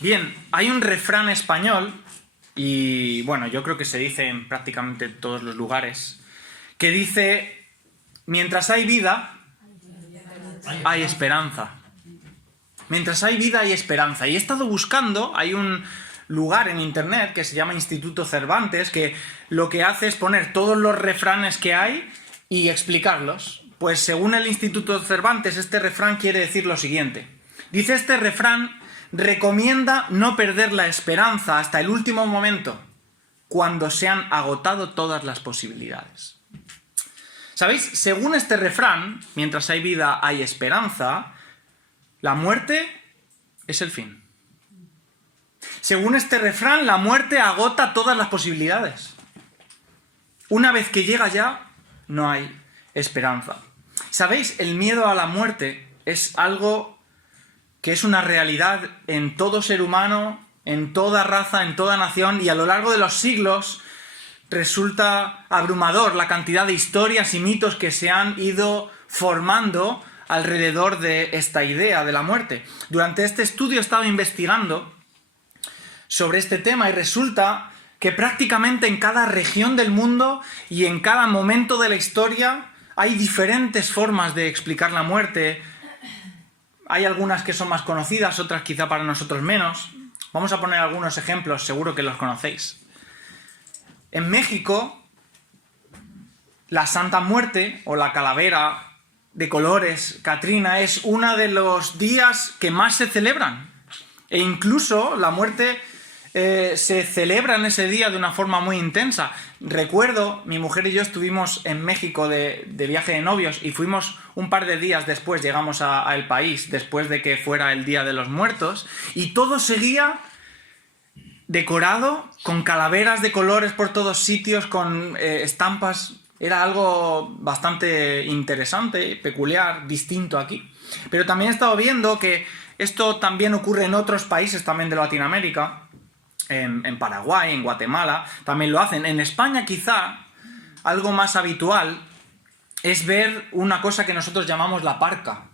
Bien, hay un refrán español, y bueno, yo creo que se dice en prácticamente todos los lugares, que dice, mientras hay vida, hay esperanza. Mientras hay vida, hay esperanza. Y he estado buscando, hay un lugar en internet que se llama Instituto Cervantes, que lo que hace es poner todos los refranes que hay y explicarlos. Pues según el Instituto Cervantes, este refrán quiere decir lo siguiente. Dice, este refrán recomienda no perder la esperanza hasta el último momento, cuando se han agotado todas las posibilidades. ¿Sabéis? Según este refrán, mientras hay vida, hay esperanza, la muerte es el fin. Según este refrán, la muerte agota todas las posibilidades. Una vez que llega ya, no hay esperanza. ¿Sabéis? El miedo a la muerte es algo que es una realidad en todo ser humano, en toda raza, en toda nación, y a lo largo de los siglos resulta abrumador la cantidad de historias y mitos que se han ido formando alrededor de esta idea de la muerte. Durante este estudio he estado investigando sobre este tema y resulta que prácticamente en cada región del mundo y en cada momento de la historia hay diferentes formas de explicar la muerte. Hay algunas que son más conocidas, otras quizá para nosotros menos. Vamos a poner algunos ejemplos, seguro que los conocéis. En México, la Santa Muerte o la calavera de colores, Catrina, es uno de los días que más se celebran. E incluso la muerte se celebra en ese día de una forma muy intensa. Recuerdo, mi mujer y yo estuvimos en México de viaje de novios y fuimos un par de días después, llegamos al país, después de que fuera el Día de los Muertos, y todo seguía decorado, con calaveras de colores por todos sitios, con estampas. Era algo bastante interesante, peculiar, distinto aquí. Pero también he estado viendo que esto también ocurre en otros países también de Latinoamérica, en Paraguay, en Guatemala, también lo hacen. En España quizá algo más habitual es ver una cosa que nosotros llamamos la parca.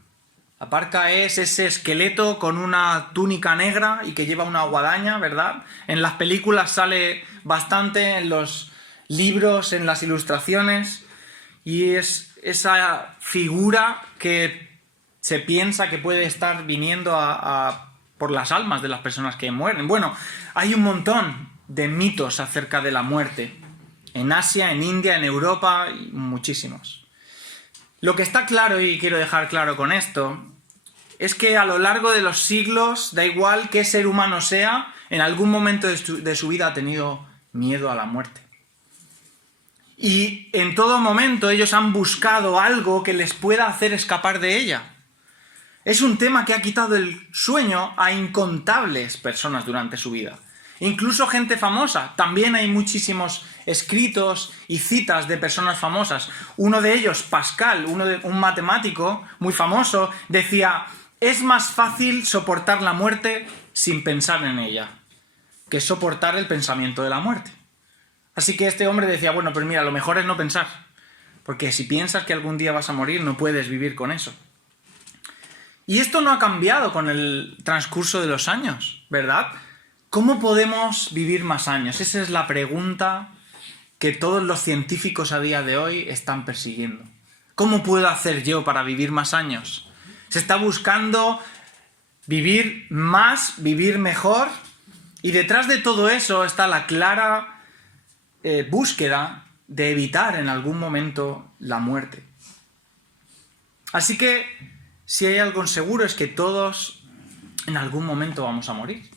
La parca es ese esqueleto con una túnica negra y que lleva una guadaña, ¿verdad? En las películas sale bastante, en los libros, en las ilustraciones, y es esa figura que se piensa que puede estar viniendo por las almas de las personas que mueren. Bueno, hay un montón de mitos acerca de la muerte. En Asia, en India, en Europa, y muchísimos. Lo que está claro, y quiero dejar claro con esto, es que a lo largo de los siglos, da igual qué ser humano sea, en algún momento de su vida ha tenido miedo a la muerte. Y en todo momento ellos han buscado algo que les pueda hacer escapar de ella. Es un tema que ha quitado el sueño a incontables personas durante su vida. Incluso gente famosa. También hay muchísimos escritos y citas de personas famosas. Uno de ellos, Pascal, un matemático muy famoso, decía: es más fácil soportar la muerte sin pensar en ella que soportar el pensamiento de la muerte. Así que este hombre decía, bueno, pues mira, lo mejor es no pensar, porque si piensas que algún día vas a morir, no puedes vivir con eso. Y esto no ha cambiado con el transcurso de los años, ¿verdad? ¿Cómo podemos vivir más años? Esa es la pregunta que todos los científicos a día de hoy están persiguiendo. ¿Cómo puedo hacer yo para vivir más años? Se está buscando vivir más, vivir mejor, y detrás de todo eso está la clara búsqueda de evitar en algún momento la muerte. Así que, si hay algo seguro es que todos en algún momento vamos a morir.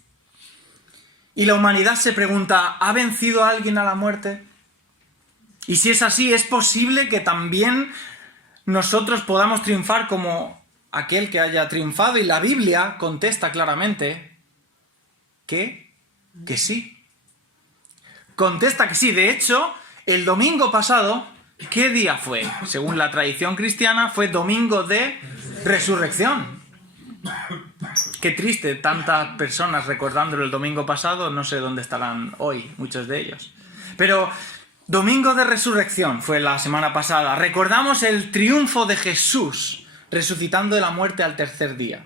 Y la humanidad se pregunta, ¿ha vencido a alguien a la muerte? Y si es así, ¿es posible que también nosotros podamos triunfar como aquel que haya triunfado? Y la Biblia contesta claramente que sí. Contesta que sí. De hecho, el domingo pasado, ¿qué día fue? Según la tradición cristiana, fue domingo de resurrección. Qué triste, tantas personas recordándolo el domingo pasado, no sé dónde estarán hoy, muchos de ellos. Pero domingo de resurrección fue la semana pasada. Recordamos el triunfo de Jesús, resucitando de la muerte al tercer día.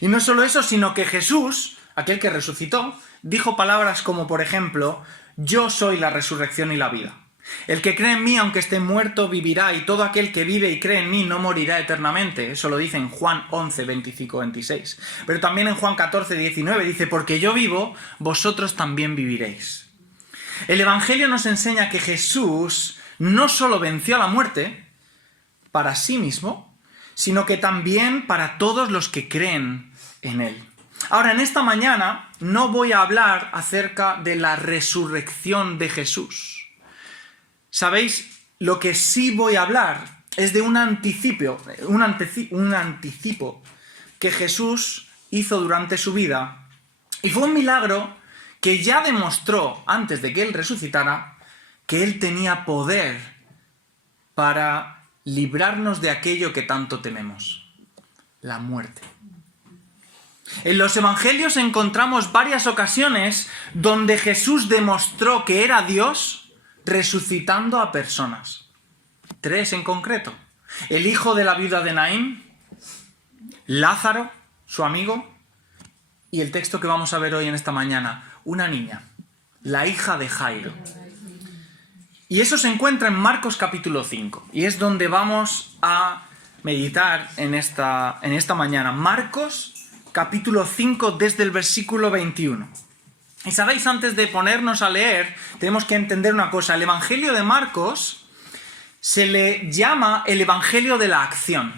Y no solo eso, sino que Jesús aquel que resucitó, dijo palabras como, por ejemplo, yo soy la resurrección y la vida. El que cree en mí, aunque esté muerto, vivirá, y todo aquel que vive y cree en mí no morirá eternamente. Eso lo dice en Juan 11, 25, 26. Pero también en Juan 14, 19 dice, porque yo vivo, vosotros también viviréis. El Evangelio nos enseña que Jesús no solo venció a la muerte para sí mismo, sino que también para todos los que creen en él. Ahora, en esta mañana no voy a hablar acerca de la resurrección de Jesús. ¿Sabéis? Lo que sí voy a hablar es de un anticipo que Jesús hizo durante su vida. Y fue un milagro que ya demostró, antes de que Él resucitara, que Él tenía poder para librarnos de aquello que tanto tememos, la muerte. En los evangelios encontramos varias ocasiones donde Jesús demostró que era Dios resucitando a personas. 3 en concreto. El hijo de la viuda de Naín, Lázaro, su amigo, y el texto que vamos a ver hoy en esta mañana, una niña, la hija de Jairo. Y eso se encuentra en Marcos capítulo 5, y es donde vamos a meditar en esta mañana. Marcos capítulo 5 desde el versículo 21. Y sabéis, antes de ponernos a leer, tenemos que entender una cosa. El Evangelio de Marcos se le llama el Evangelio de la acción.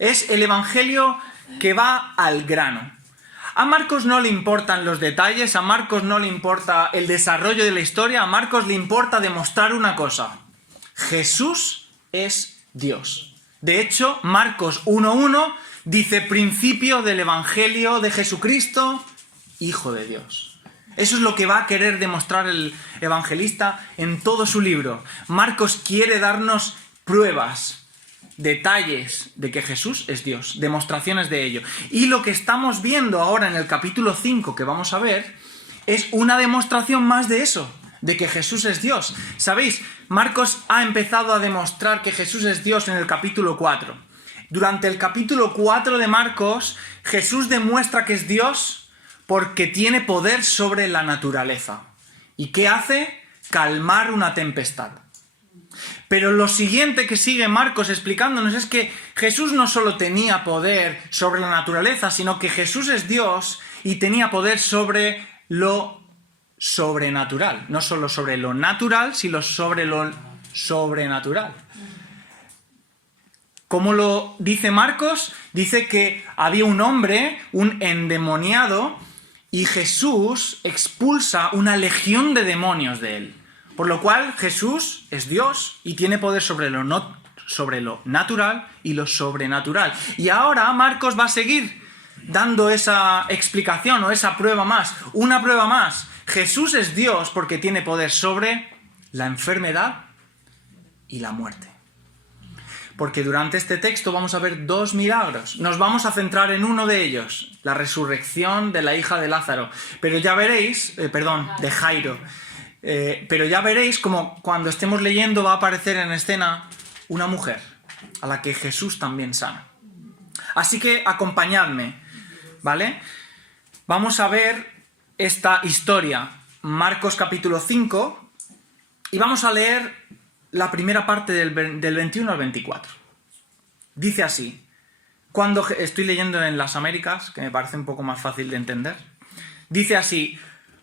Es el Evangelio que va al grano. A Marcos no le importan los detalles, a Marcos no le importa el desarrollo de la historia, a Marcos le importa demostrar una cosa. Jesús es Dios. De hecho, Marcos 1:1 dice principio del Evangelio de Jesucristo, Hijo de Dios. Eso es lo que va a querer demostrar el evangelista en todo su libro. Marcos quiere darnos pruebas, detalles de que Jesús es Dios, demostraciones de ello. Y lo que estamos viendo ahora en el capítulo 5 que vamos a ver es una demostración más de eso, de que Jesús es Dios. ¿Sabéis? Marcos ha empezado a demostrar que Jesús es Dios en el capítulo 4. Durante el capítulo 4 de Marcos, Jesús demuestra que es Dios porque tiene poder sobre la naturaleza. ¿Y qué hace? Calmar una tempestad. Pero lo siguiente que sigue Marcos explicándonos es que Jesús no solo tenía poder sobre la naturaleza, sino que Jesús es Dios y tenía poder sobre lo sobrenatural. No solo sobre lo natural, sino sobre lo sobrenatural. ¿Cómo lo dice Marcos? Dice que había un hombre, un endemoniado, y Jesús expulsa una legión de demonios de él. Por lo cual Jesús es Dios y tiene poder sobre lo natural y lo sobrenatural. Y ahora Marcos va a seguir dando esa explicación o esa prueba más. Una prueba más. Jesús es Dios porque tiene poder sobre la enfermedad y la muerte. Porque durante este texto vamos a ver 2 milagros. Nos vamos a centrar en uno de ellos, la resurrección de la hija de Lázaro. Pero ya veréis, de Jairo. Pero ya veréis como cuando estemos leyendo va a aparecer en escena una mujer a la que Jesús también sana. Así que acompañadme, ¿vale? Vamos a ver esta historia, Marcos capítulo 5, y vamos a leer la primera parte del 21 al 24. Dice así, estoy leyendo en las Américas, que me parece un poco más fácil de entender. Dice así,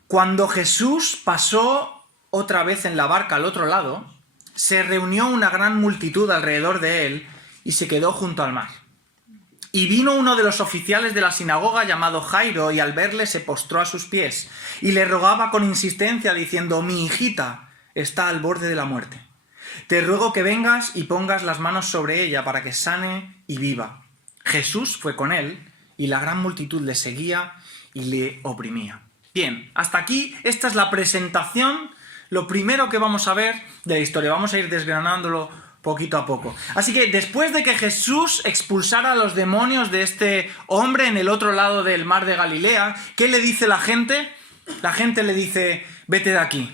cuando Jesús pasó otra vez en la barca al otro lado, se reunió una gran multitud alrededor de él y se quedó junto al mar. Y vino uno de los oficiales de la sinagoga llamado Jairo y al verle se postró a sus pies y le rogaba con insistencia diciendo, mi hijita está al borde de la muerte. Te ruego que vengas y pongas las manos sobre ella para que sane y viva. Jesús fue con él y la gran multitud le seguía y le oprimía. Bien, hasta aquí esta es la presentación, lo primero que vamos a ver de la historia. Vamos a ir desgranándolo poquito a poco. Así que después de que Jesús expulsara a los demonios de este hombre en el otro lado del mar de Galilea, ¿qué le dice la gente? La gente le dice, vete de aquí.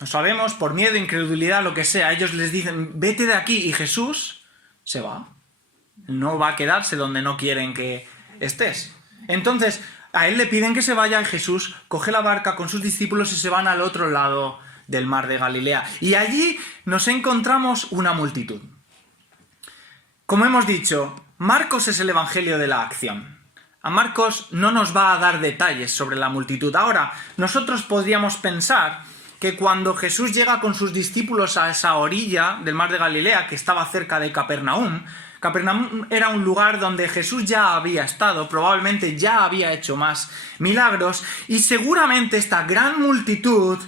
No sabemos, por miedo, incredulidad, lo que sea. Ellos les dicen, vete de aquí. Y Jesús se va. No va a quedarse donde no quieren que estés. Entonces, A él le piden que se vaya y Jesús coge la barca con sus discípulos y se van al otro lado del mar de Galilea. Y allí nos encontramos una multitud. Como hemos dicho, Marcos es el evangelio de la acción. A Marcos no nos va a dar detalles sobre la multitud. Ahora, nosotros podríamos pensar que cuando Jesús llega con sus discípulos a esa orilla del mar de Galilea, que estaba cerca de Capernaum, Capernaum era un lugar donde Jesús ya había estado, probablemente ya había hecho más milagros, y seguramente esta gran multitud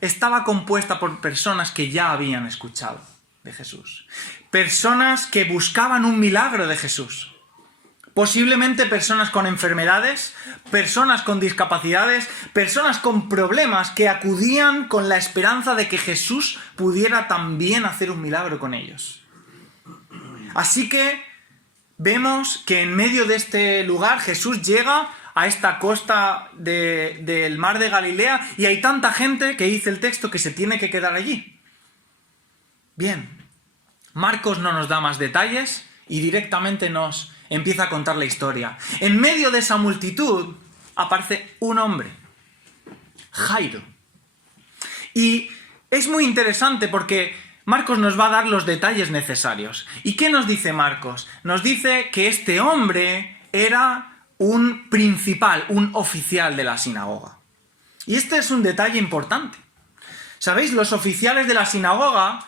estaba compuesta por personas que ya habían escuchado de Jesús. Personas que buscaban un milagro de Jesús. Posiblemente personas con enfermedades, personas con discapacidades, personas con problemas que acudían con la esperanza de que Jesús pudiera también hacer un milagro con ellos. Así que vemos que en medio de este lugar Jesús llega a esta costa del mar de Galilea y hay tanta gente que dice el texto que se tiene que quedar allí. Bien, Marcos no nos da más detalles y directamente nos empieza a contar la historia. En medio de esa multitud aparece un hombre, Jairo. Y es muy interesante porque Marcos nos va a dar los detalles necesarios. ¿Y qué nos dice Marcos? Nos dice que este hombre era un principal, un oficial de la sinagoga. Y este es un detalle importante. ¿Sabéis? Los oficiales de la sinagoga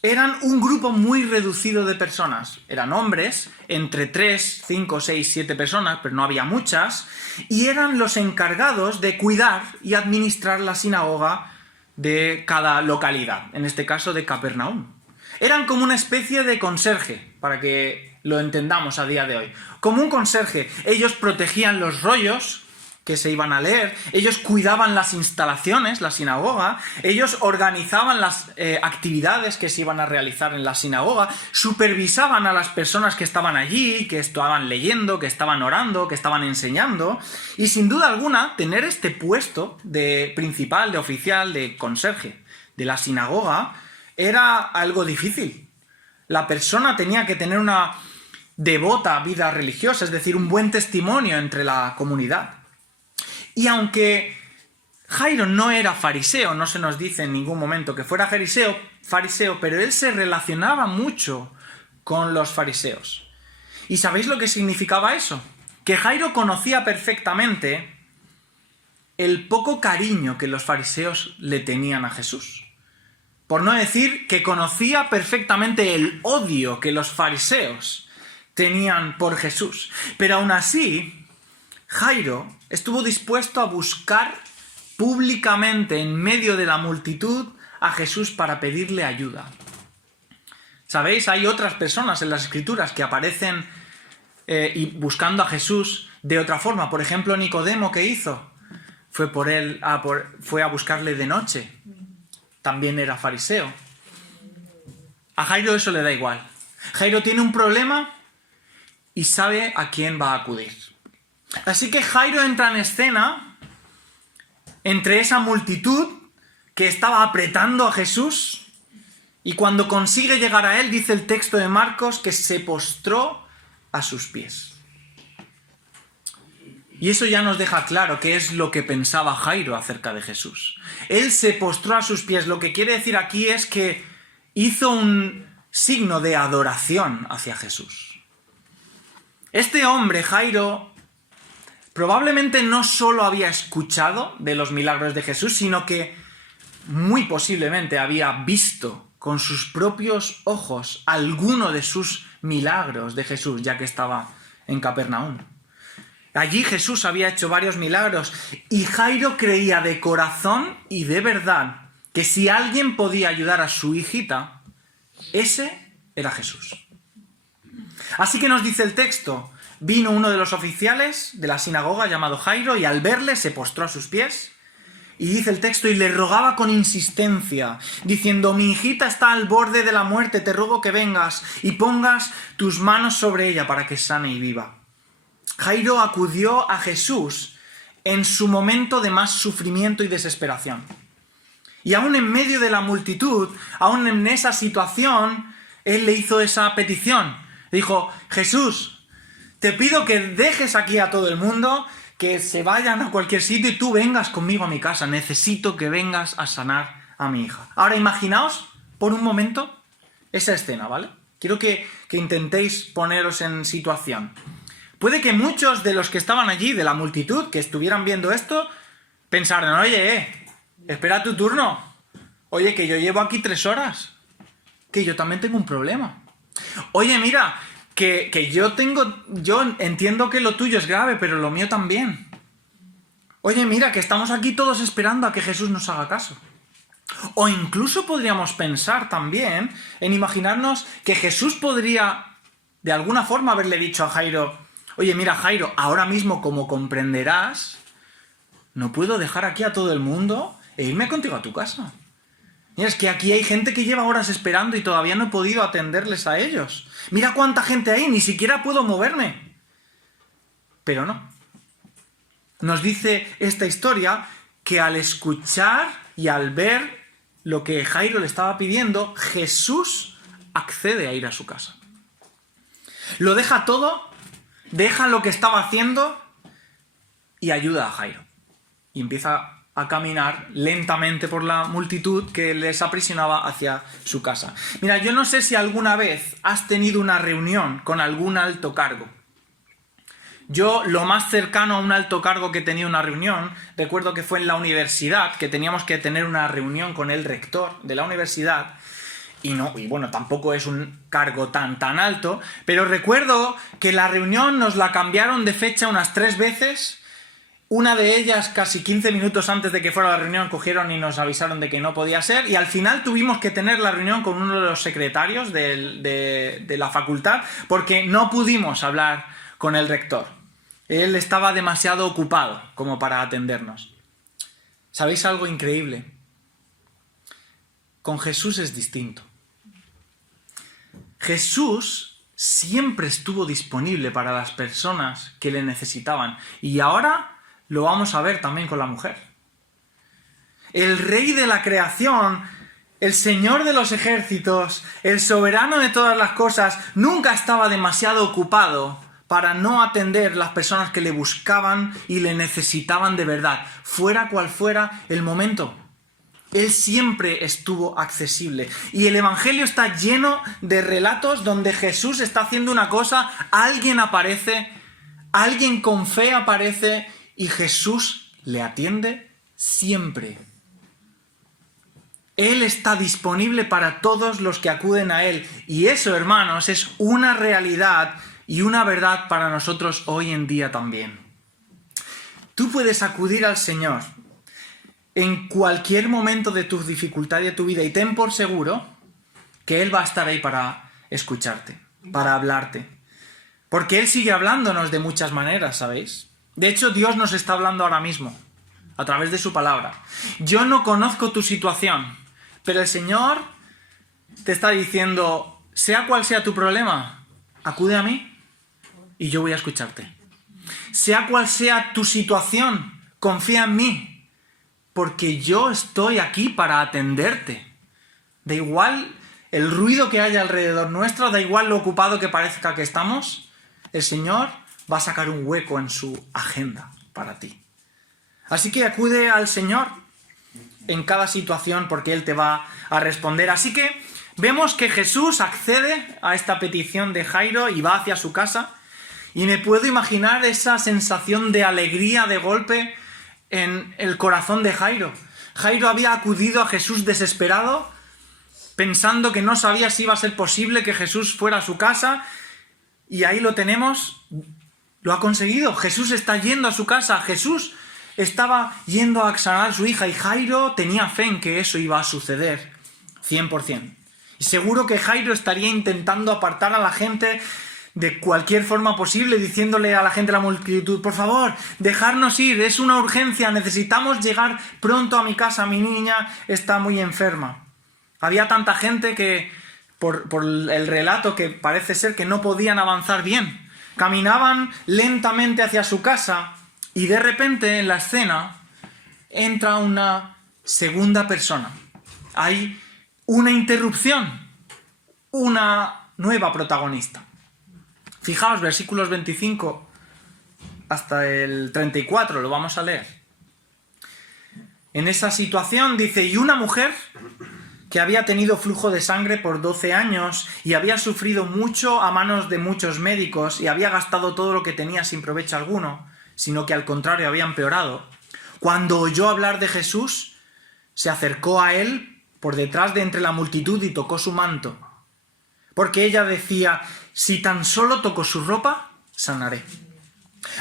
eran un grupo muy reducido de personas. Eran hombres, entre 3, 5, 6, 7 personas, pero no había muchas, y eran los encargados de cuidar y administrar la sinagoga de cada localidad, en este caso de Capernaum. Eran como una especie de conserje, para que lo entendamos a día de hoy. Como un conserje, ellos protegían los rollos que se iban a leer, ellos cuidaban las instalaciones, la sinagoga, ellos organizaban las actividades que se iban a realizar en la sinagoga, supervisaban a las personas que estaban allí, que estaban leyendo, que estaban orando, que estaban enseñando, y sin duda alguna, tener este puesto de principal, de oficial, de conserje de la sinagoga, era algo difícil. La persona tenía que tener una devota vida religiosa, es decir, un buen testimonio entre la comunidad. Y aunque Jairo no era fariseo, no se nos dice en ningún momento que fuera fariseo, pero él se relacionaba mucho con los fariseos. ¿Y sabéis lo que significaba eso? Que Jairo conocía perfectamente el poco cariño que los fariseos le tenían a Jesús. Por no decir que conocía perfectamente el odio que los fariseos tenían por Jesús. Pero aún así, Jairo estuvo dispuesto a buscar públicamente en medio de la multitud a Jesús para pedirle ayuda. ¿Sabéis? Hay otras personas en las Escrituras que aparecen y buscando a Jesús de otra forma. Por ejemplo, Nicodemo, ¿qué hizo? Fue a buscarle de noche. También era fariseo. A Jairo eso le da igual. Jairo tiene un problema y sabe a quién va a acudir. Así que Jairo entra en escena entre esa multitud que estaba apretando a Jesús y cuando consigue llegar a él, dice el texto de Marcos, que se postró a sus pies. Y eso ya nos deja claro qué es lo que pensaba Jairo acerca de Jesús. Él se postró a sus pies. Lo que quiere decir aquí es que hizo un signo de adoración hacia Jesús. Este hombre, Jairo, probablemente no solo había escuchado de los milagros de Jesús, sino que muy posiblemente había visto con sus propios ojos alguno de sus milagros de Jesús, ya que estaba en Capernaum. Allí Jesús había hecho varios milagros y Jairo creía de corazón y de verdad que si alguien podía ayudar a su hijita, ese era Jesús. Así que nos dice el texto: vino uno de los oficiales de la sinagoga llamado Jairo y al verle se postró a sus pies. Y dice el texto, y le rogaba con insistencia, diciendo: mi hijita está al borde de la muerte, te ruego que vengas y pongas tus manos sobre ella para que sane y viva. Jairo acudió a Jesús en su momento de más sufrimiento y desesperación. Y aún en medio de la multitud, aún en esa situación, él le hizo esa petición. Le dijo: Jesús, te pido que dejes aquí a todo el mundo, que se vayan a cualquier sitio y tú vengas conmigo a mi casa. Necesito que vengas a sanar a mi hija. Ahora imaginaos por un momento esa escena, ¿vale? Quiero que intentéis poneros en situación. Puede que muchos de los que estaban allí, de la multitud, que estuvieran viendo esto, pensaran, oye, espera tu turno. Oye, que yo llevo aquí 3 horas. Que yo también tengo un problema. Oye, mira, que yo entiendo que lo tuyo es grave, pero lo mío también. Oye, mira, que estamos aquí todos esperando a que Jesús nos haga caso. O incluso podríamos pensar también en imaginarnos que Jesús podría, de alguna forma, haberle dicho a Jairo, oye, mira, Jairo, ahora mismo, como comprenderás, no puedo dejar aquí a todo el mundo e irme contigo a tu casa. Mira, es que aquí hay gente que lleva horas esperando y todavía no he podido atenderles a ellos. Mira cuánta gente hay, ni siquiera puedo moverme. Pero no. Nos dice esta historia que al escuchar y al ver lo que Jairo le estaba pidiendo, Jesús accede a ir a su casa. Lo deja todo, deja lo que estaba haciendo y ayuda a Jairo. Y empieza a caminar lentamente por la multitud que les aprisionaba hacia su casa. Mira, yo no sé si alguna vez has tenido una reunión con algún alto cargo. Yo, lo más cercano a un alto cargo que tenía una reunión, recuerdo que fue en la universidad, que teníamos que tener una reunión con el rector de la universidad, y bueno, tampoco es un cargo tan alto, pero recuerdo que la reunión nos la cambiaron de fecha unas 3 veces. Una de ellas, casi 15 minutos antes de que fuera la reunión, cogieron y nos avisaron de que no podía ser, y al final tuvimos que tener la reunión con uno de los secretarios de la facultad, porque no pudimos hablar con el rector. Él estaba demasiado ocupado como para atendernos. ¿Sabéis algo increíble? Con Jesús es distinto. Jesús siempre estuvo disponible para las personas que le necesitaban. Y ahora lo vamos a ver también con la mujer. El Rey de la creación, el Señor de los ejércitos, el soberano de todas las cosas, nunca estaba demasiado ocupado para no atender las personas que le buscaban y le necesitaban de verdad, fuera cual fuera el momento. Él siempre estuvo accesible. Y el Evangelio está lleno de relatos donde Jesús está haciendo una cosa, alguien aparece, alguien con fe aparece y Jesús le atiende siempre. Él está disponible para todos los que acuden a Él. Y eso, hermanos, es una realidad y una verdad para nosotros hoy en día también. Tú puedes acudir al Señor en cualquier momento de tu dificultad y de tu vida y ten por seguro que Él va a estar ahí para escucharte, para hablarte. Porque Él sigue hablándonos de muchas maneras, ¿sabéis? De hecho, Dios nos está hablando ahora mismo, a través de su palabra. Yo no conozco tu situación, pero el Señor te está diciendo, sea cual sea tu problema, acude a mí y yo voy a escucharte. Sea cual sea tu situación, confía en mí, porque yo estoy aquí para atenderte. Da igual el ruido que haya alrededor nuestro, da igual lo ocupado que parezca que estamos, el Señor va a sacar un hueco en su agenda para ti. Así que acude al Señor en cada situación porque Él te va a responder. Así que vemos que Jesús accede a esta petición de Jairo y va hacia su casa. Y me puedo imaginar esa sensación de alegría de golpe en el corazón de Jairo. Jairo había acudido a Jesús desesperado, pensando que no sabía si iba a ser posible que Jesús fuera a su casa. Y ahí lo tenemos, lo ha conseguido. Jesús está yendo a su casa, Jesús estaba yendo a sanar a su hija y Jairo tenía fe en que eso iba a suceder 100%. Y seguro que Jairo estaría intentando apartar a la gente de cualquier forma posible, diciéndole a la gente de la multitud, por favor, dejarnos ir, es una urgencia, necesitamos llegar pronto a mi casa, mi niña está muy enferma. Había tanta gente que, por el relato, que parece ser que no podían avanzar bien. Caminaban lentamente hacia su casa y de repente en la escena entra una segunda persona. Hay una interrupción, una nueva protagonista. Fijaos, versículos 25 hasta el 34, lo vamos a leer. En esa situación dice, y una mujer que había tenido flujo de sangre por 12 años y había sufrido mucho a manos de muchos médicos y había gastado todo lo que tenía sin provecho alguno, sino que al contrario había empeorado, cuando oyó hablar de Jesús, se acercó a él por detrás de entre la multitud y tocó su manto, porque ella decía, si tan solo toco su ropa, sanaré.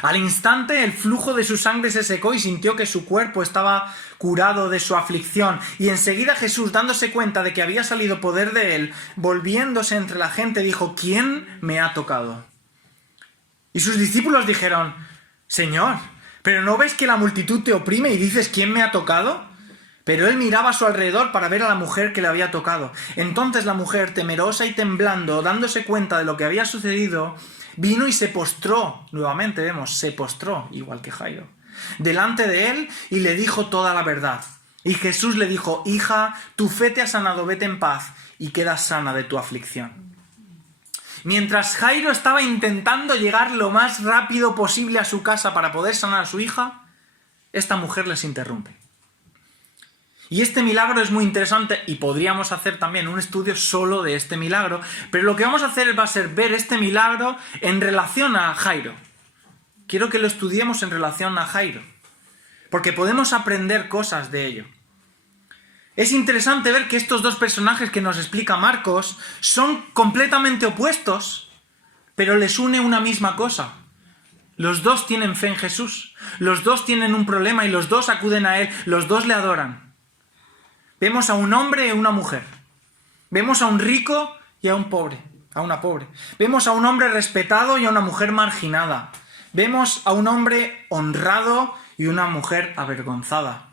Al instante el flujo de su sangre se secó y sintió que su cuerpo estaba curado de su aflicción. Y enseguida Jesús, dándose cuenta de que había salido poder de él, volviéndose entre la gente, dijo, ¿quién me ha tocado? Y sus discípulos dijeron, Señor, ¿pero no ves que la multitud te oprime y dices, ¿quién me ha tocado? Pero él miraba a su alrededor para ver a la mujer que le había tocado. Entonces la mujer, temerosa y temblando, dándose cuenta de lo que había sucedido, vino y se postró, nuevamente vemos, se postró, igual que Jairo, delante de él y le dijo toda la verdad. Y Jesús le dijo, hija, tu fe te ha sanado, vete en paz y queda sana de tu aflicción. Mientras Jairo estaba intentando llegar lo más rápido posible a su casa para poder sanar a su hija, esta mujer les interrumpe. Y este milagro es muy interesante y podríamos hacer también un estudio solo de este milagro, pero lo que vamos a hacer va a ser ver este milagro en relación a Jairo. Quiero que lo estudiemos en relación a Jairo, porque podemos aprender cosas de ello. Es interesante ver que estos dos personajes que nos explica Marcos son completamente opuestos, pero les une una misma cosa. Los dos tienen fe en Jesús, los dos tienen un problema y los dos acuden a él, los dos le adoran. Vemos a un hombre y a una mujer. Vemos a un rico y a un pobre, a una pobre. Vemos a un hombre respetado y a una mujer marginada. Vemos a un hombre honrado y una mujer avergonzada.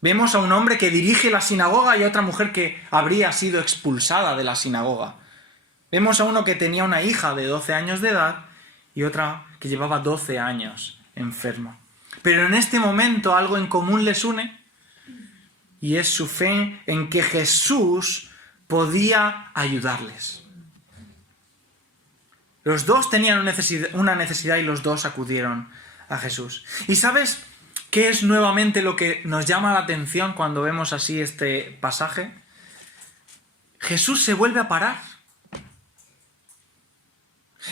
Vemos a un hombre que dirige la sinagoga y a otra mujer que habría sido expulsada de la sinagoga. Vemos a uno que tenía una hija de 12 años de edad y otra que llevaba 12 años enferma. Pero en este momento algo en común les une, y es su fe en que Jesús podía ayudarles. Los dos tenían una necesidad y los dos acudieron a Jesús. ¿Y sabes qué es nuevamente lo que nos llama la atención cuando vemos así este pasaje? Jesús se vuelve a parar.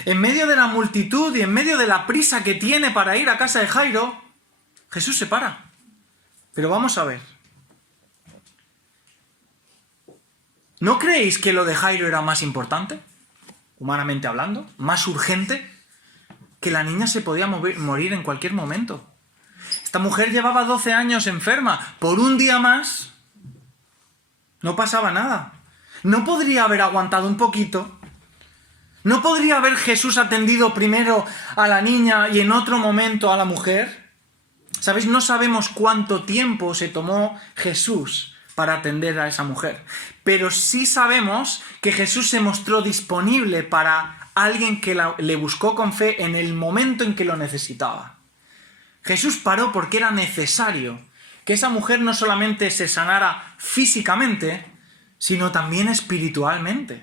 En medio de la multitud y en medio de la prisa que tiene para ir a casa de Jairo, Jesús se para. Pero vamos a ver. ¿No creéis que lo de Jairo era más importante, humanamente hablando, más urgente? Que la niña se podía morir en cualquier momento. Esta mujer llevaba 12 años enferma. Por un día más no pasaba nada. ¿No podría haber aguantado un poquito? ¿No podría haber Jesús atendido primero a la niña y en otro momento a la mujer? ¿Sabéis? No sabemos cuánto tiempo se tomó Jesús para atender a esa mujer. Pero sí sabemos que Jesús se mostró disponible para alguien que le buscó con fe en el momento en que lo necesitaba. Jesús paró porque era necesario que esa mujer no solamente se sanara físicamente, sino también espiritualmente.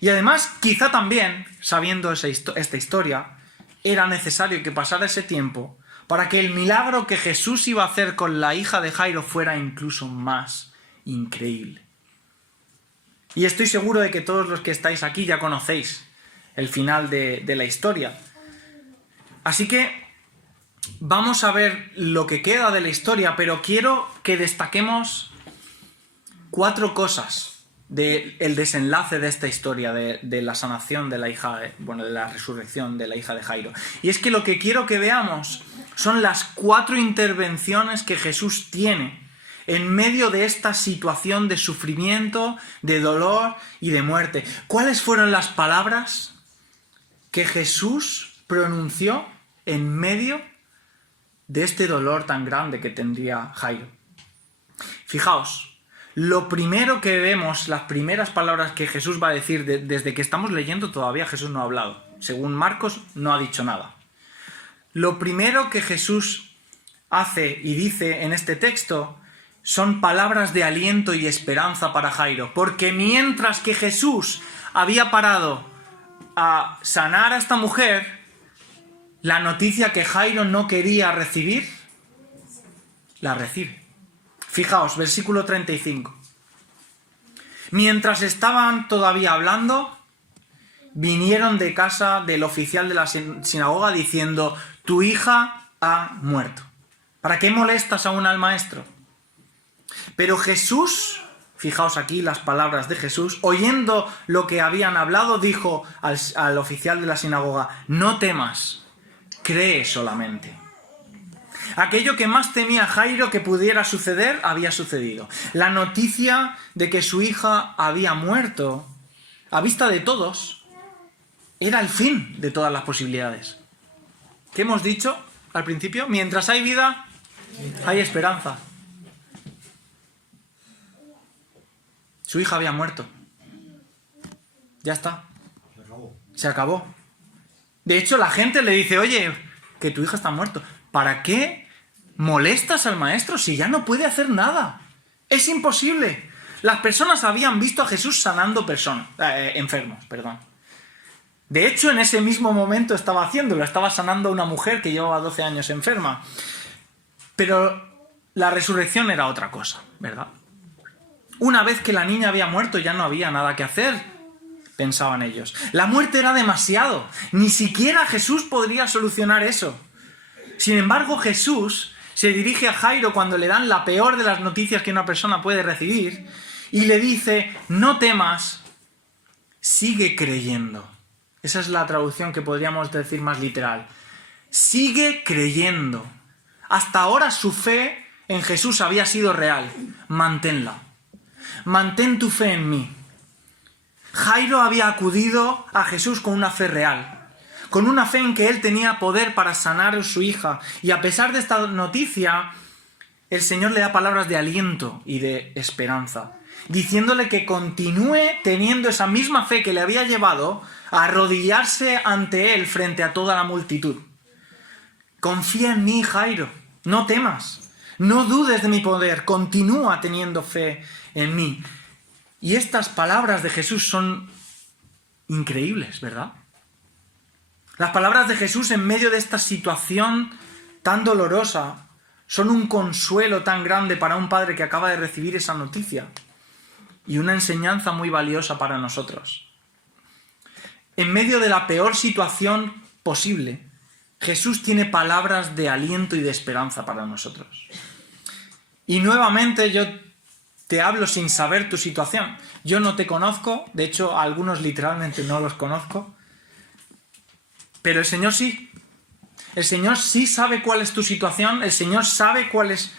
Y además, quizá también, sabiendo esta historia, era necesario que pasara ese tiempo para que el milagro que Jesús iba a hacer con la hija de Jairo fuera incluso más increíble. Y estoy seguro de que todos los que estáis aquí ya conocéis el final de la historia. Así que vamos a ver lo que queda de la historia, pero quiero que destaquemos 4 cosas del desenlace de esta historia, de la sanación de la hija, de la resurrección de la hija de Jairo. Y es que lo que quiero que veamos son las 4 intervenciones que Jesús tiene en medio de esta situación de sufrimiento, de dolor y de muerte. ¿Cuáles fueron las palabras que Jesús pronunció en medio de este dolor tan grande que tendría Jairo? Fijaos, lo primero que vemos, las primeras palabras que Jesús va a decir, desde que estamos leyendo todavía Jesús no ha hablado. Según Marcos, no ha dicho nada. Lo primero que Jesús hace y dice en este texto son palabras de aliento y esperanza para Jairo. Porque mientras que Jesús había parado a sanar a esta mujer la noticia que Jairo no quería recibir, la recibe. Fijaos, versículo 35. Mientras estaban todavía hablando, vinieron de casa del oficial de la sinagoga diciendo: tu hija ha muerto. ¿Para qué molestas aún al maestro? Pero Jesús, fijaos aquí las palabras de Jesús, oyendo lo que habían hablado, dijo al oficial de la sinagoga: no temas, cree solamente. Aquello que más temía Jairo que pudiera suceder, había sucedido. La noticia de que su hija había muerto, a vista de todos, era el fin de todas las posibilidades. ¿Qué hemos dicho al principio? Mientras hay vida, hay esperanza. Su hija había muerto. Ya está. Se acabó. De hecho, la gente le dice: oye, que tu hija está muerta. ¿Para qué molestas al maestro si ya no puede hacer nada? Es imposible. Las personas habían visto a Jesús sanando enfermos. De hecho, en ese mismo momento estaba haciéndolo. Estaba sanando a una mujer que llevaba 12 años enferma. Pero la resurrección era otra cosa, ¿verdad? Una vez que la niña había muerto, ya no había nada que hacer, pensaban ellos. La muerte era demasiado. Ni siquiera Jesús podría solucionar eso. Sin embargo, Jesús se dirige a Jairo cuando le dan la peor de las noticias que una persona puede recibir y le dice: no temas, sigue creyendo. Esa es la traducción que podríamos decir más literal. Sigue creyendo. Hasta ahora su fe en Jesús había sido real. Manténla. Mantén tu fe en mí. Jairo había acudido a Jesús con una fe real. Con una fe en que él tenía poder para sanar a su hija. Y a pesar de esta noticia, el Señor le da palabras de aliento y de esperanza, diciéndole que continúe teniendo esa misma fe que le había llevado a arrodillarse ante él frente a toda la multitud. Confía en mí, Jairo, no temas, no dudes de mi poder, continúa teniendo fe en mí. Y estas palabras de Jesús son increíbles, ¿verdad? Las palabras de Jesús en medio de esta situación tan dolorosa son un consuelo tan grande para un padre que acaba de recibir esa noticia y una enseñanza muy valiosa para nosotros. En medio de la peor situación posible, Jesús tiene palabras de aliento y de esperanza para nosotros. Y nuevamente yo te hablo sin saber tu situación. Yo no te conozco, de hecho a algunos literalmente no los conozco, pero el Señor sí. El Señor sí sabe cuál es tu situación, el Señor sabe cuál es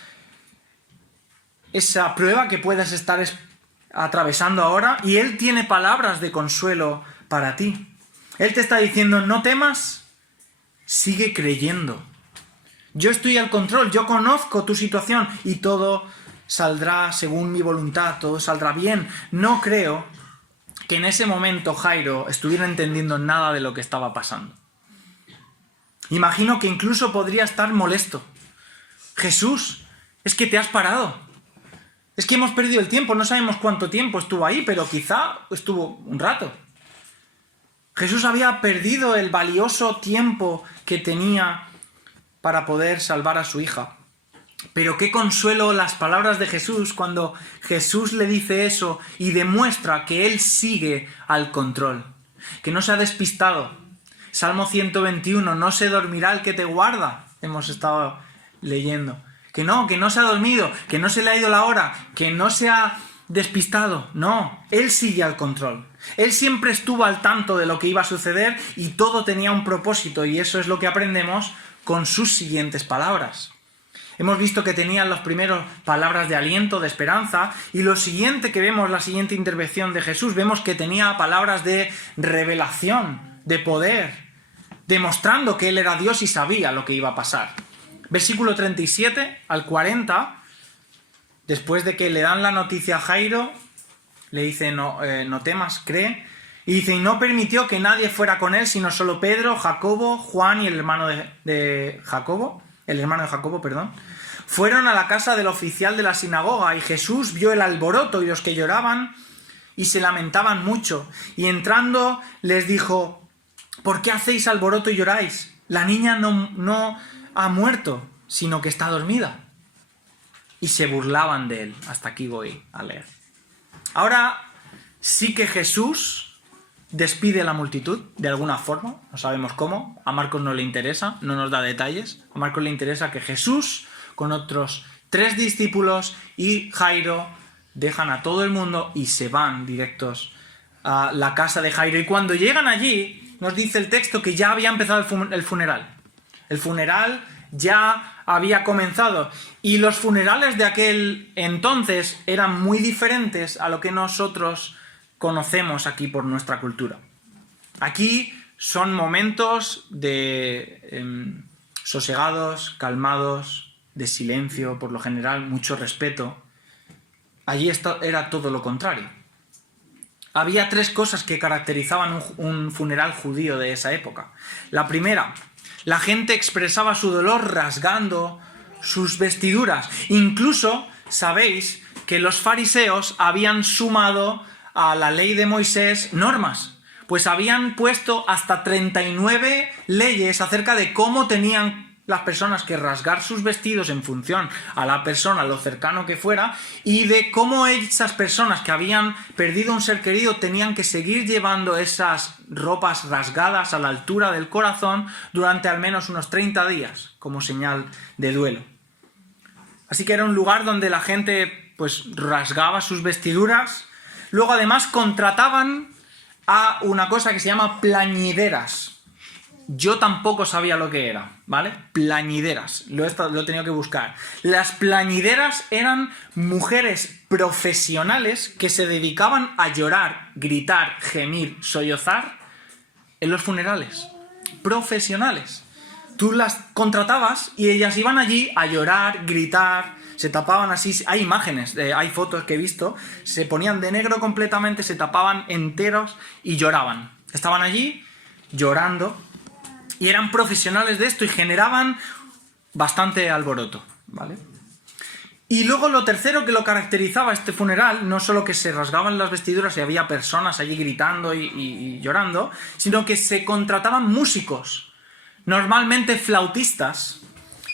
esa prueba que puedas estar atravesando ahora, y Él tiene palabras de consuelo para ti. Él te está diciendo: no temas, sigue creyendo. Yo estoy al control, yo conozco tu situación y todo saldrá según mi voluntad, todo saldrá bien. No creo que en ese momento Jairo estuviera entendiendo nada de lo que estaba pasando. Imagino que incluso podría estar molesto. Jesús, es que te has parado. Es que hemos perdido el tiempo, no sabemos cuánto tiempo estuvo ahí, pero quizá estuvo un rato. Jesús había perdido el valioso tiempo que tenía para poder salvar a su hija. Pero qué consuelo las palabras de Jesús cuando Jesús le dice eso y demuestra que Él sigue al control, que no se ha despistado. Salmo 121, no se dormirá el que te guarda, hemos estado leyendo. Que no se ha dormido, que no se le ha ido la hora, que no se ha despistado. No, Él sigue al control. Él siempre estuvo al tanto de lo que iba a suceder y todo tenía un propósito, y eso es lo que aprendemos con sus siguientes palabras. Hemos visto que tenían las primeras palabras de aliento, de esperanza, y lo siguiente que vemos, la siguiente intervención de Jesús, vemos que tenía palabras de revelación, de poder, demostrando que Él era Dios y sabía lo que iba a pasar. Versículo 37 al 40, después de que le dan la noticia a Jairo, le dice: no temas, cree. Y dice: y no permitió que nadie fuera con él, sino solo Pedro, Jacobo, Juan y el hermano de Jacobo. Fueron a la casa del oficial de la sinagoga, y Jesús vio el alboroto y los que lloraban y se lamentaban mucho. Y entrando les dijo: ¿por qué hacéis alboroto y lloráis? La niña no ha muerto, sino que está dormida. Y se burlaban de él. Hasta aquí voy a leer. Ahora sí que Jesús despide a la multitud de alguna forma, no sabemos cómo, a Marcos no le interesa, no nos da detalles, a Marcos le interesa que Jesús con otros 3 discípulos y Jairo dejan a todo el mundo y se van directos a la casa de Jairo. Y cuando llegan allí, nos dice el texto que ya había empezado el funeral. El funeral ya había comenzado. Y los funerales de aquel entonces eran muy diferentes a lo que nosotros conocemos aquí por nuestra cultura. Aquí son momentos de sosegados, calmados, de silencio, por lo general, mucho respeto. Allí era todo lo contrario. Había 3 cosas que caracterizaban un funeral judío de esa época. La primera, la gente expresaba su dolor rasgando sus vestiduras. Incluso, sabéis que los fariseos habían sumado a la ley de Moisés normas. Pues habían puesto hasta 39 leyes acerca de cómo tenían las personas que rasgar sus vestidos en función a la persona, lo cercano que fuera, y de cómo esas personas que habían perdido un ser querido tenían que seguir llevando esas ropas rasgadas a la altura del corazón durante al menos unos 30 días, como señal de duelo. Así que era un lugar donde la gente pues rasgaba sus vestiduras. Luego además contrataban a una cosa que se llama plañideras. Yo tampoco sabía lo que era, ¿vale? Plañideras, lo he tenido que buscar. Las plañideras eran mujeres profesionales que se dedicaban a llorar, gritar, gemir, sollozar en los funerales. Profesionales. Tú las contratabas y ellas iban allí a llorar, gritar, se tapaban así. Hay imágenes, hay fotos que he visto, se ponían de negro completamente, se tapaban enteros y lloraban. Estaban allí llorando. Y eran profesionales de esto y generaban bastante alboroto, ¿vale? Y luego lo tercero que lo caracterizaba este funeral, no solo que se rasgaban las vestiduras y había personas allí gritando y llorando, sino que se contrataban músicos, normalmente flautistas,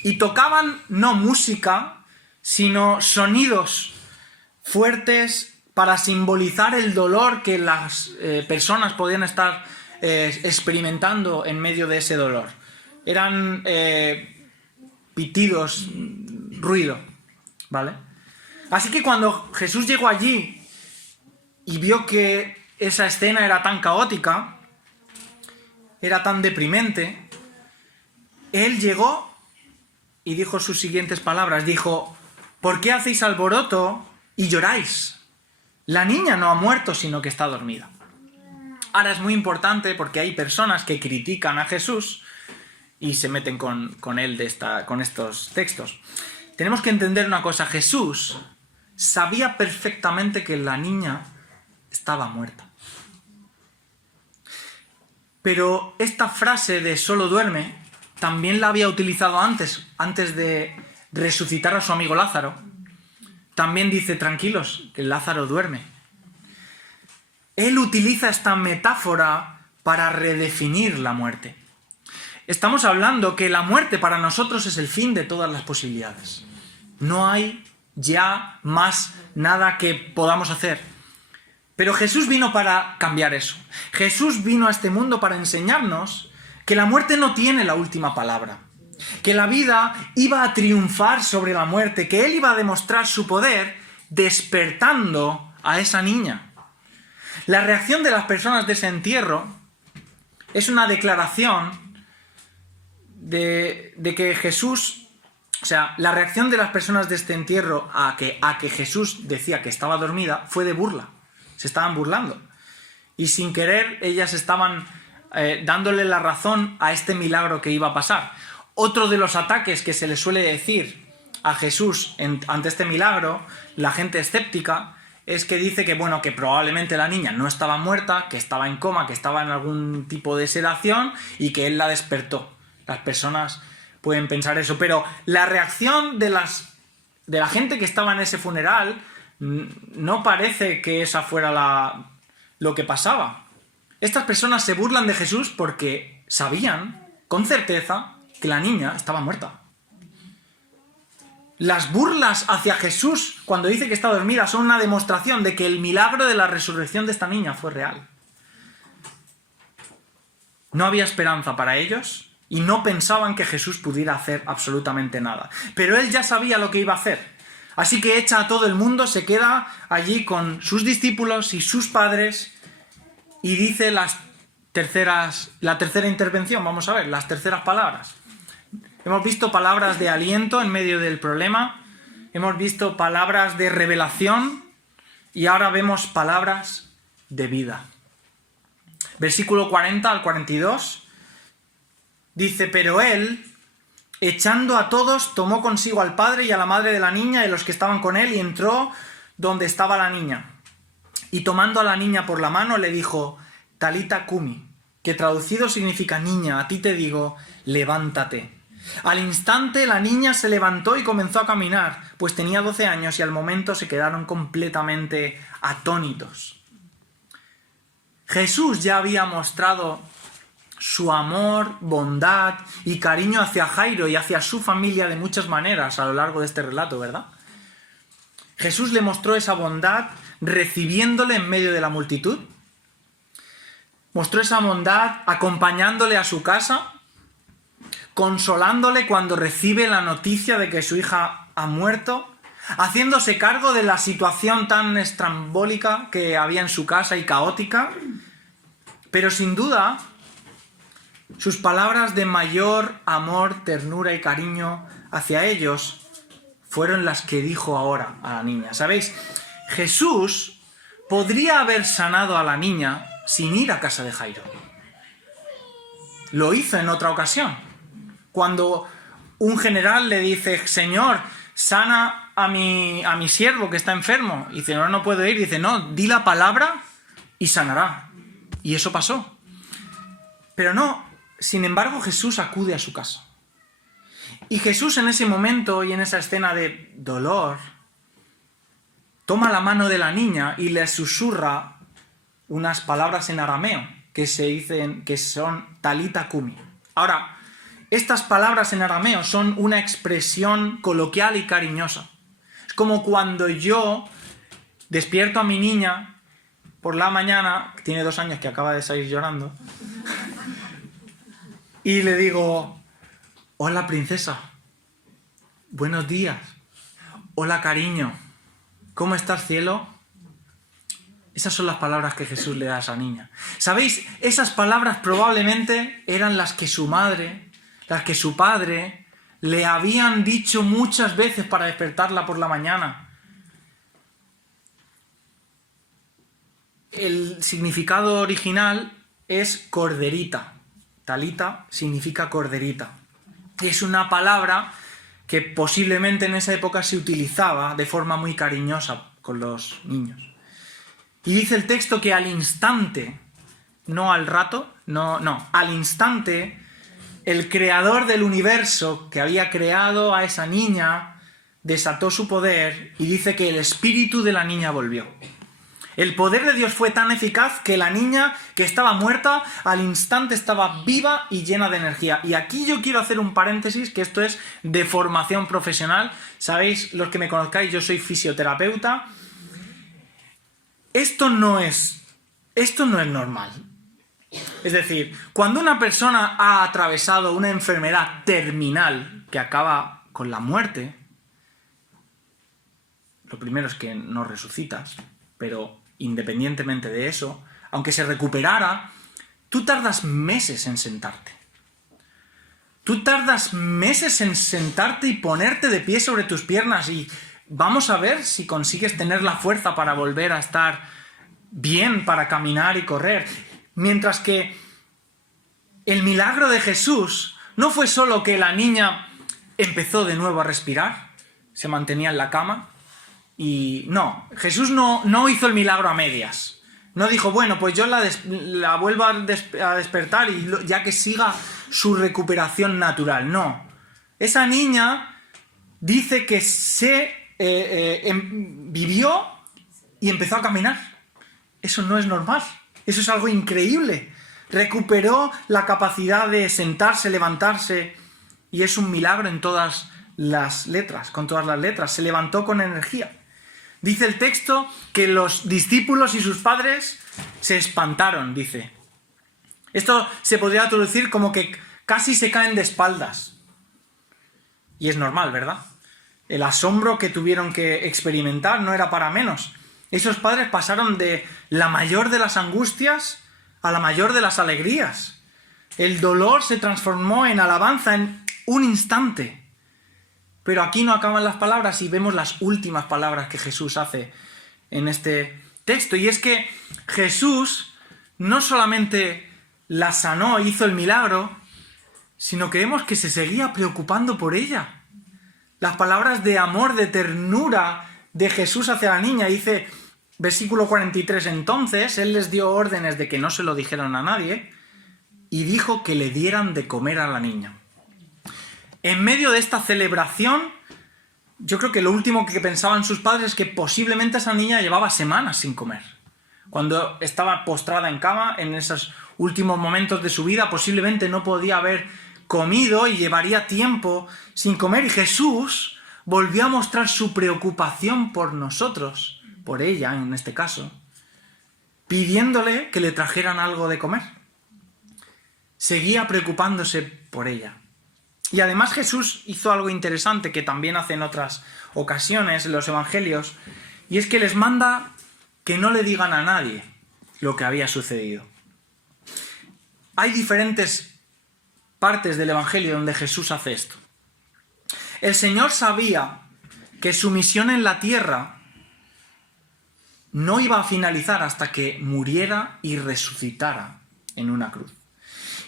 y tocaban no música, sino sonidos fuertes para simbolizar el dolor que las personas podían estar experimentando en medio de ese dolor. Eran pitidos, ruido, ¿vale? Así que cuando Jesús llegó allí y vio que esa escena era tan caótica, era tan deprimente, él llegó y dijo sus siguientes palabras. Dijo: ¿por qué hacéis alboroto y lloráis? La niña no ha muerto, sino que está dormida. Ahora es muy importante porque hay personas que critican a Jesús y se meten con él con estos textos. Tenemos que entender una cosa. Jesús sabía perfectamente que la niña estaba muerta. Pero esta frase de solo duerme también la había utilizado antes de resucitar a su amigo Lázaro. También dice: tranquilos, que Lázaro duerme. Él utiliza esta metáfora para redefinir la muerte. Estamos hablando que la muerte para nosotros es el fin de todas las posibilidades. No hay ya más nada que podamos hacer. Pero Jesús vino para cambiar eso. Jesús vino a este mundo para enseñarnos que la muerte no tiene la última palabra. Que la vida iba a triunfar sobre la muerte, que Él iba a demostrar su poder despertando a esa niña. La reacción de las personas de ese entierro es una declaración de que Jesús, o sea, la reacción de las personas de este entierro a que Jesús decía que estaba dormida fue de burla. Se estaban burlando. Y sin querer ellas estaban dándole la razón a este milagro que iba a pasar. Otro de los ataques que se le suele decir a Jesús ante este milagro, la gente escéptica, es que dice que, bueno, que probablemente la niña no estaba muerta, que estaba en coma, que estaba en algún tipo de sedación y que él la despertó. Las personas pueden pensar eso, pero la reacción de la gente que estaba en ese funeral no parece que esa fuera lo que pasaba. Estas personas se burlan de Jesús porque sabían con certeza que la niña estaba muerta. Las burlas hacia Jesús cuando dice que está dormida son una demostración de que el milagro de la resurrección de esta niña fue real. No había esperanza para ellos y no pensaban que Jesús pudiera hacer absolutamente nada. Pero él ya sabía lo que iba a hacer. Así que echa a todo el mundo, se queda allí con sus discípulos y sus padres y dice la tercera intervención. Vamos a ver, las terceras palabras. Hemos visto palabras de aliento en medio del problema, hemos visto palabras de revelación y ahora vemos palabras de vida. Versículo 40 al 42 dice: pero él, echando a todos, tomó consigo al padre y a la madre de la niña y los que estaban con él y entró donde estaba la niña. Y tomando a la niña por la mano le dijo: Talita cumi, que traducido significa niña, a ti te digo, levántate. Al instante la niña se levantó y comenzó a caminar, pues tenía 12 años y al momento se quedaron completamente atónitos. Jesús ya había mostrado su amor, bondad y cariño hacia Jairo y hacia su familia de muchas maneras a lo largo de este relato, ¿verdad? Jesús le mostró esa bondad recibiéndole en medio de la multitud. Mostró esa bondad acompañándole a su casa, consolándole cuando recibe la noticia de que su hija ha muerto, haciéndose cargo de la situación tan estrambólica que había en su casa y caótica. Pero sin duda, sus palabras de mayor amor, ternura y cariño hacia ellos fueron las que dijo ahora a la niña. ¿Sabéis? Jesús podría haber sanado a la niña sin ir a casa de Jairo. Lo hizo en otra ocasión. Cuando un general le dice: Señor, sana a mi siervo que está enfermo. Y dice: no puedo ir. Dice: no, di la palabra y sanará. Y eso pasó. Pero no, sin embargo, Jesús acude a su casa. Y Jesús en ese momento y en esa escena de dolor, toma la mano de la niña y le susurra unas palabras en arameo que se dicen que son Talita cumi. Ahora, estas palabras en arameo son una expresión coloquial y cariñosa. Es como cuando yo despierto a mi niña por la mañana, que tiene 2 años, que acaba de salir llorando, y le digo: hola princesa, buenos días, hola cariño, ¿cómo estás cielo? Esas son las palabras que Jesús le da a esa niña. ¿Sabéis? Esas palabras probablemente eran las que su madre, las que su padre le habían dicho muchas veces para despertarla por la mañana. El significado original es corderita. Talita significa corderita. Es una palabra que posiblemente en esa época se utilizaba de forma muy cariñosa con los niños. Y dice el texto que al instante, no al rato, al instante, el creador del universo que había creado a esa niña desató su poder y dice que el espíritu de la niña volvió. El poder de Dios fue tan eficaz que la niña que estaba muerta al instante estaba viva y llena de energía. Y aquí yo quiero hacer un paréntesis, que esto es de formación profesional. Sabéis, los que me conozcáis, yo soy fisioterapeuta. Esto no es normal. Es decir, cuando una persona ha atravesado una enfermedad terminal que acaba con la muerte, lo primero es que no resucitas, pero independientemente de eso, aunque se recuperara, tú tardas meses en sentarte. Tú tardas meses en sentarte y ponerte de pie sobre tus piernas y vamos a ver si consigues tener la fuerza para volver a estar bien, para caminar y correr. Mientras que el milagro de Jesús no fue solo que la niña empezó de nuevo a respirar, se mantenía en la cama, y no, Jesús no hizo el milagro a medias. No dijo, bueno, pues yo la vuelvo a despertar y ya que siga su recuperación natural. No. Esa niña dice que vivió y empezó a caminar. Eso no es normal. Eso es algo increíble. recuperó la capacidad de sentarse, levantarse, y es un milagro en todas las letras, con todas las letras. Se levantó con energía. Dice el texto que los discípulos y sus padres se espantaron, dice. Esto se podría traducir como que casi se caen de espaldas. Y es normal, ¿verdad? El asombro que tuvieron que experimentar no era para menos. Esos padres pasaron de la mayor de las angustias a la mayor de las alegrías. El dolor se transformó en alabanza en un instante. Pero aquí no acaban las palabras y vemos las últimas palabras que Jesús hace en este texto. Y es que Jesús no solamente la sanó, hizo el milagro, sino que vemos que se seguía preocupando por ella. Las palabras de amor, de ternura de Jesús hacia la niña, dice versículo 43, entonces Él les dio órdenes de que no se lo dijeran a nadie y dijo que le dieran de comer a la niña. En medio de esta celebración, yo creo que lo último que pensaban sus padres es que posiblemente esa niña llevaba semanas sin comer. Cuando estaba postrada en cama, en esos últimos momentos de su vida, posiblemente no podía haber comido y llevaría tiempo sin comer. Y Jesús volvió a mostrar su preocupación por nosotros, por ella en este caso, pidiéndole que le trajeran algo de comer. Seguía preocupándose por ella. Y además Jesús hizo algo interesante que también hace en otras ocasiones en los evangelios, y es que les manda que no le digan a nadie lo que había sucedido. Hay diferentes partes del evangelio donde Jesús hace esto. El Señor sabía que su misión en la tierra no iba a finalizar hasta que muriera y resucitara en una cruz.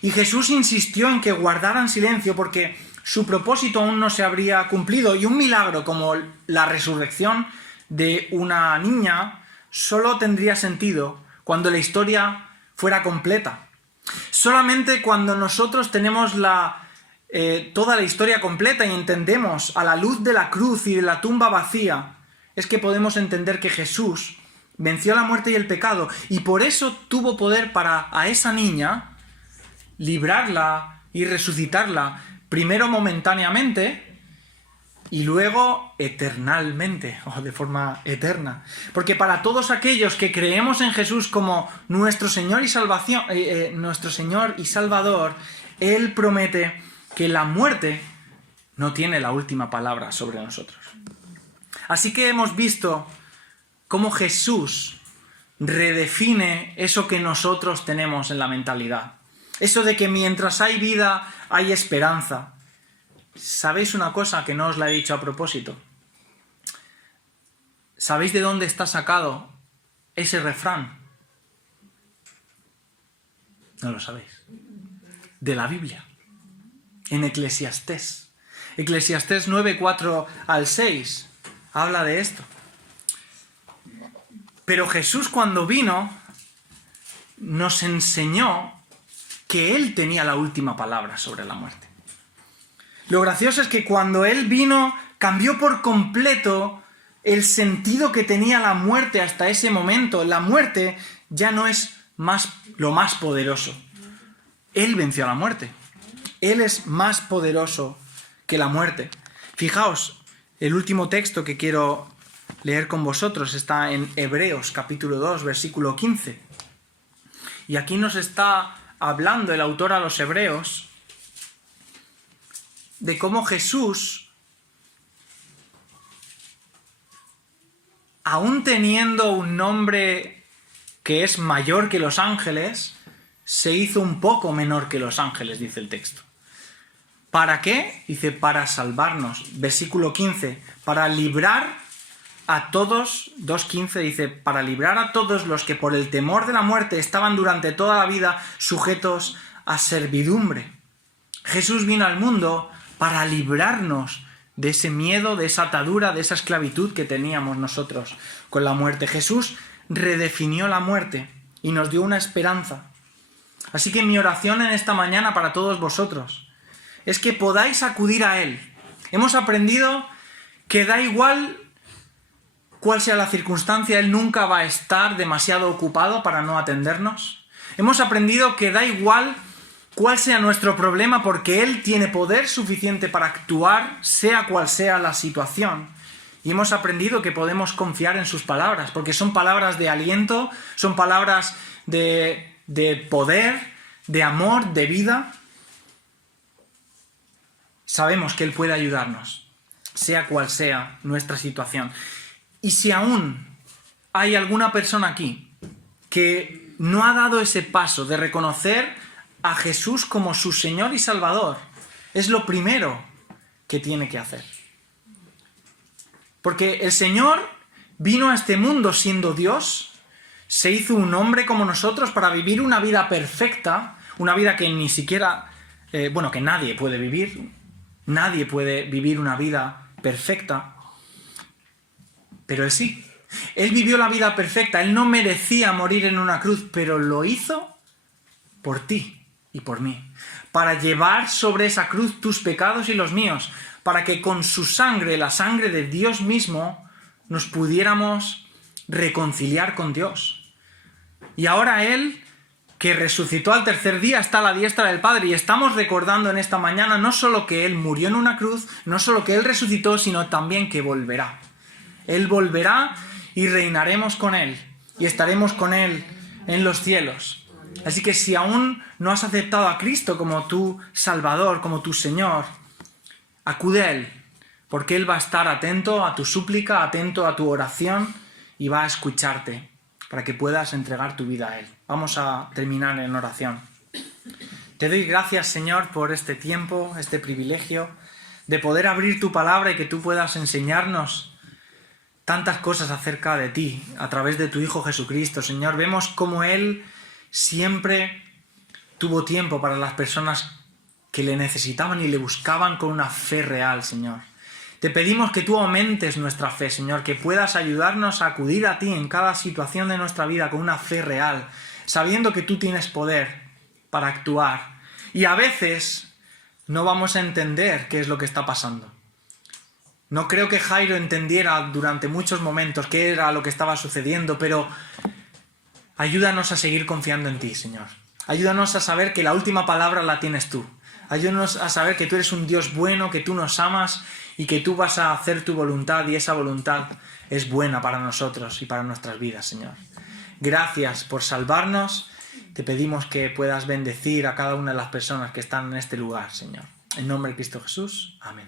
Y Jesús insistió en que guardaran silencio porque su propósito aún no se habría cumplido, y un milagro como la resurrección de una niña solo tendría sentido cuando la historia fuera completa. Solamente cuando nosotros tenemos toda la historia completa y entendemos a la luz de la cruz y de la tumba vacía, es que podemos entender que Jesús venció la muerte y el pecado, y por eso tuvo poder para a esa niña librarla y resucitarla, primero momentáneamente y luego eternalmente, o de forma eterna. Porque para todos aquellos que creemos en Jesús como nuestro Señor y Salvador, Él promete que la muerte no tiene la última palabra sobre nosotros. Así que hemos visto cómo Jesús redefine eso que nosotros tenemos en la mentalidad. Eso de que mientras hay vida, hay esperanza. ¿Sabéis una cosa que no os la he dicho a propósito? ¿Sabéis de dónde está sacado ese refrán? No lo sabéis. De la Biblia. En Eclesiastés. Eclesiastés 9, 4 al 6 habla de esto. Pero Jesús, cuando vino, nos enseñó que Él tenía la última palabra sobre la muerte. Lo gracioso es que cuando Él vino, cambió por completo el sentido que tenía la muerte hasta ese momento. La muerte ya no es lo más poderoso. Él venció a la muerte. Él es más poderoso que la muerte. Fijaos, el último texto que quiero leer con vosotros está en Hebreos capítulo 2, versículo 15. Y aquí nos está hablando el autor a los hebreos de cómo Jesús, aún teniendo un nombre que es mayor que los ángeles, se hizo un poco menor que los ángeles, dice el texto. ¿Para qué? Dice, para salvarnos. Versículo 15, para librar a todos, 2.15 dice, para librar a todos los que por el temor de la muerte estaban durante toda la vida sujetos a servidumbre. Jesús vino al mundo para librarnos de ese miedo, de esa atadura, de esa esclavitud que teníamos nosotros con la muerte. Jesús redefinió la muerte y nos dio una esperanza. Así que mi oración en esta mañana para todos vosotros es que podáis acudir a Él. Hemos aprendido que da igual cuál sea la circunstancia, Él nunca va a estar demasiado ocupado para no atendernos. Hemos aprendido que da igual cuál sea nuestro problema porque Él tiene poder suficiente para actuar, sea cual sea la situación. Y hemos aprendido que podemos confiar en sus palabras, porque son palabras de aliento, son palabras de poder, de amor, de vida. Sabemos que Él puede ayudarnos, sea cual sea nuestra situación. Y si aún hay alguna persona aquí que no ha dado ese paso de reconocer a Jesús como su Señor y Salvador, es lo primero que tiene que hacer. Porque el Señor vino a este mundo siendo Dios, se hizo un hombre como nosotros para vivir una vida perfecta, una vida que ni siquiera, que nadie puede vivir. Nadie puede vivir una vida perfecta, pero Él sí. Él vivió la vida perfecta, Él no merecía morir en una cruz, pero lo hizo por ti y por mí, para llevar sobre esa cruz tus pecados y los míos, para que con su sangre, la sangre de Dios mismo, nos pudiéramos reconciliar con Dios. Y ahora Él, que resucitó al tercer día, está a la diestra del Padre, y estamos recordando en esta mañana no solo que Él murió en una cruz, no solo que Él resucitó, sino también que volverá. Él volverá y reinaremos con Él, y estaremos con Él en los cielos. Así que si aún no has aceptado a Cristo como tu Salvador, como tu Señor, acude a Él, porque Él va a estar atento a tu súplica, atento a tu oración, y va a escucharte para que puedas entregar tu vida a Él. Vamos a terminar en oración. Te doy gracias, Señor, por este tiempo, este privilegio de poder abrir tu palabra y que tú puedas enseñarnos tantas cosas acerca de ti a través de tu Hijo Jesucristo. Señor, vemos cómo Él siempre tuvo tiempo para las personas que le necesitaban y le buscaban con una fe real, Señor. Te pedimos que tú aumentes nuestra fe, Señor, que puedas ayudarnos a acudir a ti en cada situación de nuestra vida con una fe real, sabiendo que tú tienes poder para actuar. Y a veces no vamos a entender qué es lo que está pasando. No creo que Jairo entendiera durante muchos momentos qué era lo que estaba sucediendo, pero ayúdanos a seguir confiando en ti, Señor. Ayúdanos a saber que la última palabra la tienes tú. Ayúdanos a saber que tú eres un Dios bueno, que tú nos amas y que tú vas a hacer tu voluntad, y esa voluntad es buena para nosotros y para nuestras vidas, Señor. Gracias por salvarnos. Te pedimos que puedas bendecir a cada una de las personas que están en este lugar, Señor. En nombre de Cristo Jesús. Amén.